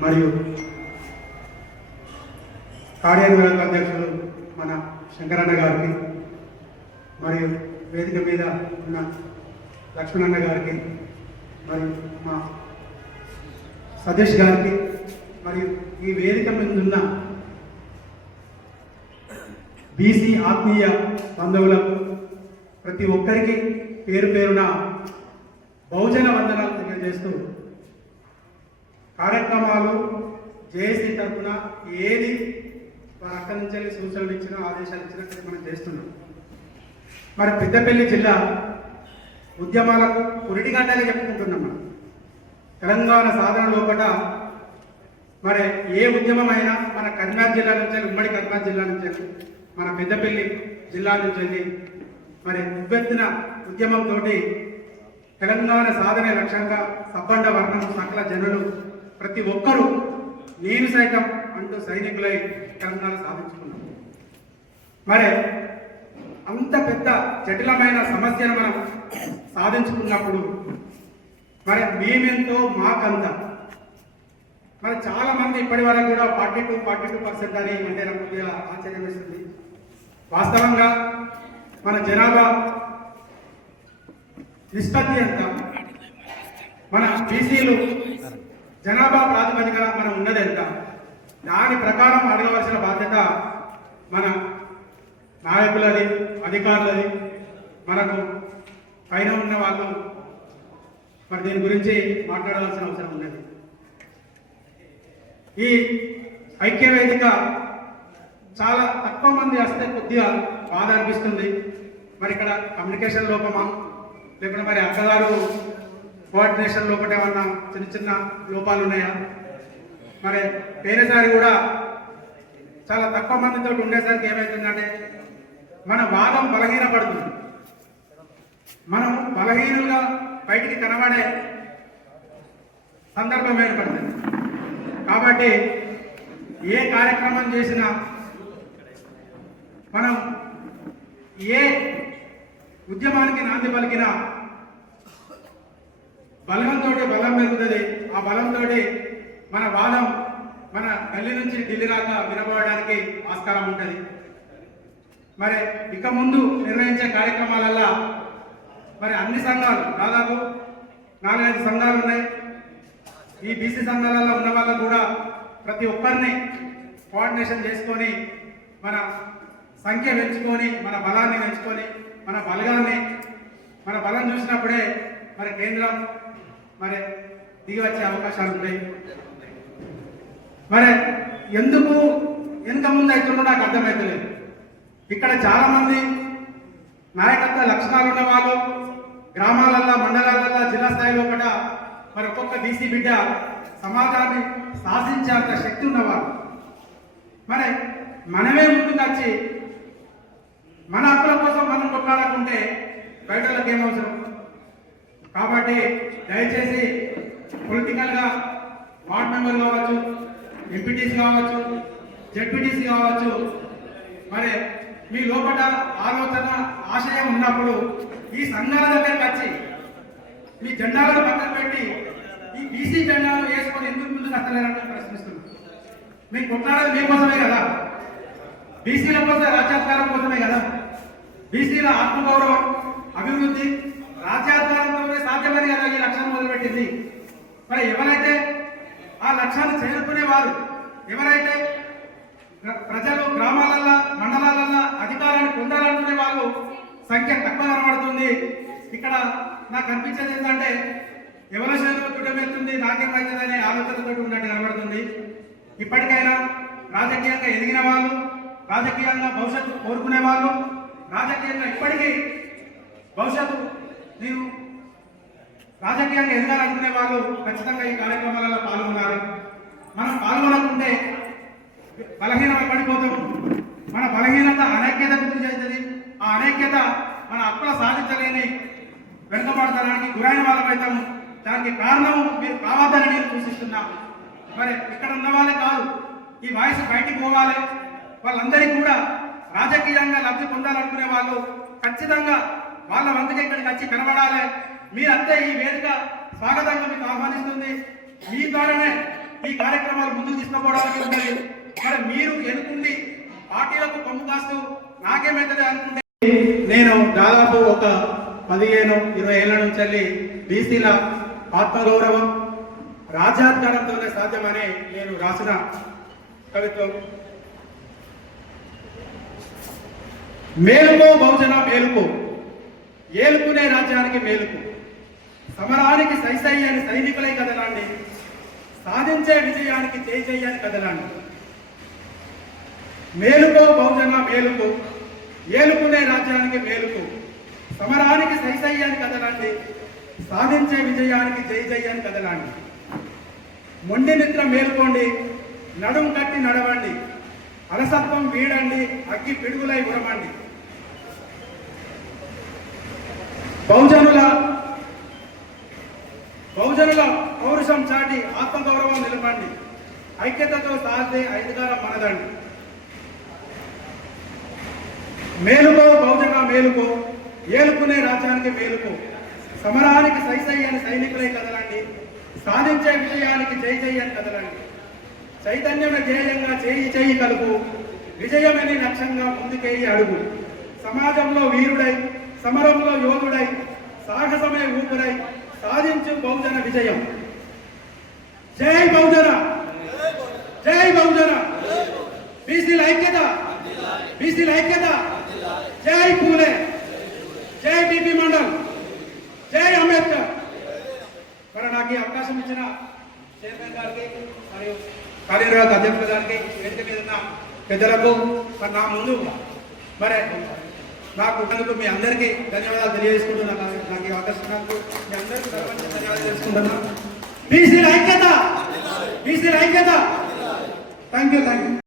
మరియు కార్యనిర్వాహక అధ్యక్షులు మన శంకరన్న గారికి మరియు వేదిక మీద ఉన్న లక్ష్మణన్న గారికి మరియు మా సతీష్ గారికి మరియు ఈ వేదిక మీద ఉన్న బీసీ ఆత్మీయ బంధువులకు ప్రతి ఒక్కరికి పేరు పేరున బహుజన వందనాలు తెలియజేస్తూ కార్యక్రమాలు జేఏసీ తరఫున ఏది వారు అక్కడి నుంచి సూచనలు ఇచ్చినా ఆదేశాలు ఇచ్చినా మనం చేస్తున్నాం. మరి పెద్దపల్లి జిల్లా ఉద్యమాలకు పురిటిగడ్డగా చెప్పుకుంటున్నాం మనం. తెలంగాణ సాధన లోపల మరి ఏ ఉద్యమమైనా మన కర్నాటక జిల్లా నుంచి ఉమ్మడి కర్నాటక జిల్లా నుంచి మన పెద్దపల్లి జిల్లా నుంచి వెళ్ళి మరి ఉబ్బెత్తిన ఉద్యమంతో తెలంగాణ సాధన లక్ష్యంగా సబ్బండ వర్ణం సకల జనులు ప్రతి ఒక్కరూ నేను సైతం అంటూ సైనికులై తెలంగాణ సాధించుకున్నాం. మరి అంత పెద్ద జటిలమైన సమస్యను మనం సాధించుకున్నప్పుడు మరి మేమెంతో మాకంత మరి చాలా మంది ఇప్పటి వరకు కూడా forty two forty two percent అని అంటే నాకు కొద్దిగా ఆశ్చర్యం వేస్తుంది. వాస్తవంగా మన జనాభా నిష్పత్తి ఎంత? మన బీసీలు జనాభా ప్రాతిపదికన మనం ఉన్నది ఎంత? దాని ప్రకారం అడగవలసిన బాధ్యత మన నాయకులది అధికారులది మనకు పైన ఉన్న వాళ్ళు. మరి దీని గురించి మాట్లాడవలసిన అవసరం ఉన్నది. ఈ ఐక్యవేదిక చాలా తక్కువ మంది వస్తే కొద్దిగా బాధ అనిపిస్తుంది. మరి ఇక్కడ కమ్యూనికేషన్ లోపమా? లేకుంటే మరి అక్కగారు కోఆర్డినేషన్ లోపల ఏమన్నా చిన్న చిన్న లోపాలు ఉన్నాయా? మరి పేరేసారి కూడా చాలా తక్కువ మందితో ఉండేసరికి ఏమవుతుందంటే మన వాదం బలహీనపడుతుంది. మనం బలహీనంగా బయటికి కనబడే సందర్భం ఏర్పడుతుంది. కాబట్టి ఏ కార్యక్రమం చేసినా మనం ఏ ఉద్యమానికి నాంది పలికినా బలంతో బలం పెరుగుతుంది. ఆ బలంతో మన వాదం మన గల్లీ నుంచి ఢిల్లీ రాక వినబడడానికి ఆస్కారం ఉంటుంది. మరి ఇక ముందు నిర్వహించే కార్యక్రమాలల్లా మరి అన్ని సంఘాలు దాదాపు నాలుగైదు సంఘాలు ఉన్నాయి. ఈ బీసీ సంఘాలలో ఉన్న వాళ్ళు ప్రతి ఒక్కరిని కోఆర్డినేషన్ చేసుకొని మన సంఖ్య పెంచుకొని మన బలాన్ని పెంచుకొని మన బలగాన్ని మన బలం చూసినప్పుడే మరి కేంద్రం మరి దిగి వచ్చే అవకాశాలు ఉన్నాయి మరి ఎందుకు వెనుక ముందు అవుతుందో నాకు అర్థమవుతలేదు ఇక్కడ చాలామంది నాయకత్వ లక్షణాలు ఉన్న వాళ్ళు గ్రామాలల్లో మండలాలల్లో జిల్లా స్థాయిలో కూడా మరి ఒక్కొక్క డీసీ బిడ్డ సమాజాన్ని శాసించేంత శక్తి ఉన్నవారు మరి మనమే ముందుకు వచ్చి మన హక్కుల కోసం మనం కొట్లాడకుంటే బయటలకు ఏమవసరం కాబట్టి దయచేసి పొలిటికల్గా వార్డ్ మెంబర్ కావచ్చు ఎంపీటీసీ కావచ్చు జడ్పీటీసీ కావచ్చు మరి మీ లోపల ఆలోచన ఆశయం ఉన్నప్పుడు ఈ సంఘాల దగ్గరకు వచ్చి మీ జెండాలను పక్కన పెట్టి ఈ బీసీ జెండాలు వేసుకొని ఎందుకు ముందుకు వస్తలేరని ప్రశ్నిస్తున్నాను మీకు కొట్లాడేది మీకోసమే కదా? బీసీల కోసం రాజ్యాధికారం కోసమే కదా? బీసీల ఆత్మగౌరవం అభివృద్ధి రాజ్యాధికారంతోనే సాధ్యమని కదా ఈ లక్ష్యాన్ని మొదలుపెట్టింది? మరి ఎవరైతే ఆ లక్ష్యాన్ని చేరుకునే వారు ఎవరైతే ప్ర- ప్రజలు గ్రామాలల్లో మండలాలల్లో అధికారాన్ని పొందాలనుకునే వాళ్ళు సంఖ్య తక్కువ కనబడుతుంది. ఇక్కడ నాకు అనిపించేది ఏంటంటే ఎవరి శరీరం చుట్టమెత్తుంది నాకేమైతుంది అనే ఆలోచనతో ఉన్నట్టు కనబడుతుంది. ఇప్పటికైనా రాజకీయంగా ఎదిగిన వాళ్ళు రాజకీయంగా భవిష్యత్తు కోరుకునే వాళ్ళు రాజకీయంగా ఇప్పటికీ భవిష్యత్తు నేను రాజకీయంగా ఎదగాలనుకునే వాళ్ళు ఖచ్చితంగా ఈ కార్యక్రమాలలో పాల్గొన్నారు మనం పాల్గొనకుంటే బలహీనమై పడిపోతాం మన బలహీనత అనైక్యత గురించి అవుతుంది ఆ అనైక్యత మన హక్కుల సాధించలేని వెనుకబడతానికి గురైన వాళ్ళమైతాము దానికి కారణం మీరు రావద్దని నేను సూచిస్తున్నా మరి ఇక్కడ ఉన్న వాళ్ళే కాదు ఈ వాయిస్ బయటికి పోవాలి. వాళ్ళందరికీ కూడా రాజకీయంగా లబ్ధి పొందాలనుకునే వాళ్ళు ఖచ్చితంగా వాళ్ళ వంతుకి ఇక్కడికి వచ్చి కనబడాలి. మీరంతే ఈ వేదిక స్వాగతంగా మీకు ఆహ్వానిస్తుంది. మీ ద్వారానే ఈ కార్యక్రమాలు ముందుకు తీసుకుపోవడానికి ఉంటుంది. మరి మీరు ఎన్నుకుండి పార్టీలకు కొమ్ము కాస్తూ నాకేమైతుంది అనుకుంటే నేను దాదాపు ఒక పదిహేను ఇరవై ఏళ్ళ నుంచి బీసీల ఆత్మగౌరవం రాజ్యాధికారంతోనే సాధ్యమని నేను రాసిన కవిత్వం. మేలుకో బహుజన మేలుకో ఏలుకునే రాజ్యానికి మేలుకు. సమరానికి సైసై అని సైనికులై కదలాండి సాధించే విజయానికి చేయి చెయ్యని కదలాండి. మేలుకో బహుజన మేలుకు ఏలుకునే రాజ్యానికి మేలుకు సమరానికి సైసై అని కదలండి సాధించే విజయానికి జై జై అని కదలండి. మొండి నిద్ర మేలుకోండి నడుం కట్టి నడవండి అలసత్వం వీడండి అగ్గి పిడుగులై ఉడమండి బహుజనుల బహుజనుల పౌరుషం చాటి ఆత్మగౌరవం నిలపండి. ఐక్యతతో సాధితే అధికారం మనదండి. మేలుకో బహుజన మేలుకో ఏలుకునే రాజ్యానికి మేలుకో. సమరానికి సైసై అని సైనికులై కదలండి. సాధించే విజయానికి జై జై అని కదలండి. చైతన్యమే ధ్యేయంగా చేయి చేయి కలుపు. విజయమని లక్ష్యంగా ముందుకేయి అడుగు. సమాజంలో వీరుడై సమరంలో యోధుడై సాహసమే ఊపిరై సాధించు బహుజన విజయం. జై బహుజన! జై బహుజన! బీసీల ఐక్యత! బీసీల ఐక్యత! జై పూలే! జై బీపీ మండల్! జై అంబేద్కర్. మరి నాకు ఈ అవకాశం ఇచ్చిన చైర్మన్ గారికి మరియు కార్యనిర్వాహక అధ్యక్షుల గారికి వేదిక మీద ఉన్న పెద్దలకు మరి నా ముందు మరి నాకు ఉన్నందుకు మీ అందరికీ ధన్యవాదాలు తెలియజేసుకుంటున్నాను నాకు- ఈ అవకాశం నాకు మీ అందరికీ ధన్యవాదాలు తెలియజేసుకుంటున్నాను బీసీల ఐక్యత! బీసీల ఐక్యత! Thank you thank you.